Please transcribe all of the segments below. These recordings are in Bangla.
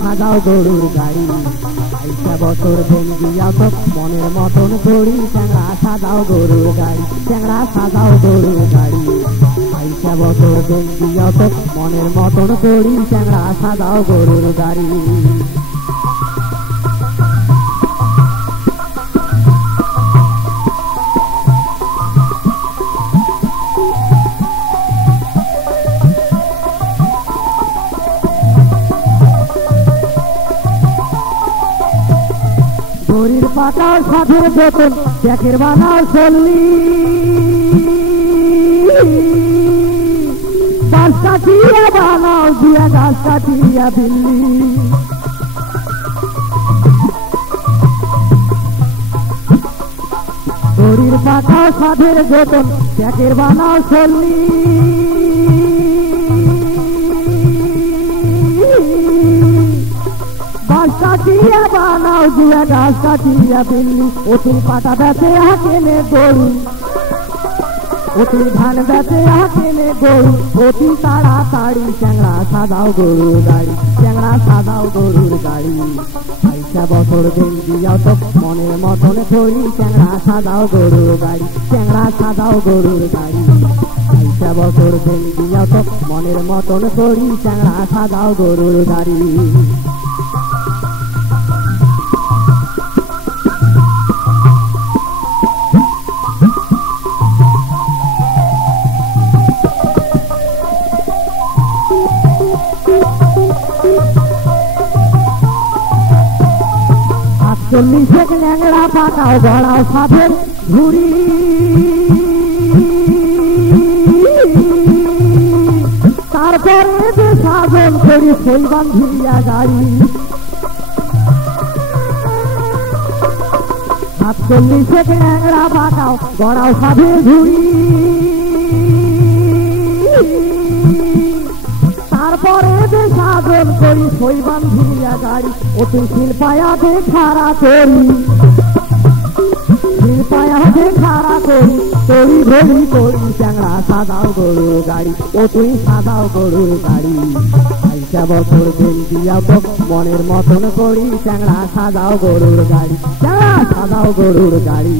সাজাও গরুর গাড়ি, 22 বছর ভেঙ্গিয়া তো মনের মতন করি। চ্যাংড়া সাজাও গরুর গাড়ি, চ্যাংড়া সাজাও গরুর গাড়ি, 22 বছর ভেঙ্গিয়া তো মনের মতন করি। চ্যাংড়া সাজাও গরুর গাড়ি। ঘড়ির পাতাও সাথের বোতল, প্যাকের বানাও চল্লি, গাছ কাটিয়া বানাও দিয়া গাছ কাটিয়া দিল্লি। ঘড়ির পাতাও সাথের বোতল, প্যাকের বানাও চল্লি, গাছ কাটিয়া বানাও দিয়া গাছ কাটিয়া দিল্লি। অতুল পাতা বেঁচে কেনে গরু, অতুল ধান বেঁচে কেনে গরু, অতি তাড়াতাড়ি। চ্যাংড়া সাজাও গরুর গাড়ি, চ্যাংড়া সাজাও গরুর গাড়ি, 22 বছর ভেঙ্গিয়া তো মনের মতন করি। চ্যাংড়া সাজাও গরুর গাড়ি, চ্যাংড়া সাজাও গরুর গাড়ি, 22 বছর ভেঙ্গিয়া তো মনের মতন করি। চ্যাংড়া সাজাও গরুর গাড়ি। চল্লিশে ল্যাংড়া পাকাও গড়াও সাধের ঝুড়ি, তারপরে যে সাধন করি সেই বান্ধিয়া গাড়ি। 40 ল্যাংড়া পাকাও গড়াও সাধের ঝুড়ি, তারপরে যে সাধন করি সই বান্ধিয়া গাড়ি। অতুল শিল্পায়া দে খারা করি, শিল্পায়া দে খারা করি, তরি ঘড়ি করি। চ্যাংড়া সাজাও গরুর গাড়ি, অতুল সাজাও গরুর গাড়ি, 22 বছর ভেঙ্গিয়া তো মনের মতন করি। চ্যাংড়া সাজাও গরুর গাড়ি, চ্যাংড়া সাজাও গরুর গাড়ি,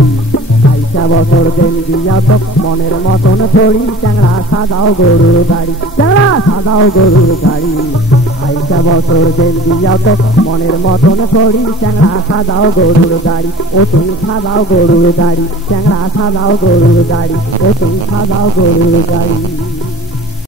22 বছর ভেঙ্গিয়া তো মনের মতন করি। চ্যাংড়া সাজাও গরুর গাড়ি, চ্যাংড়া সাজাও গরুর গাড়ি, 22 বছর ভেঙ্গিয়া তো মনের মতন করি। চ্যাংড়া সাজাও গরুর গাড়ি, অতুল সাজাও গরুর গাড়ি, চ্যাংড়া সাজাও গরুর গাড়ি, অতুল সাজাও গরুর গাড়ি।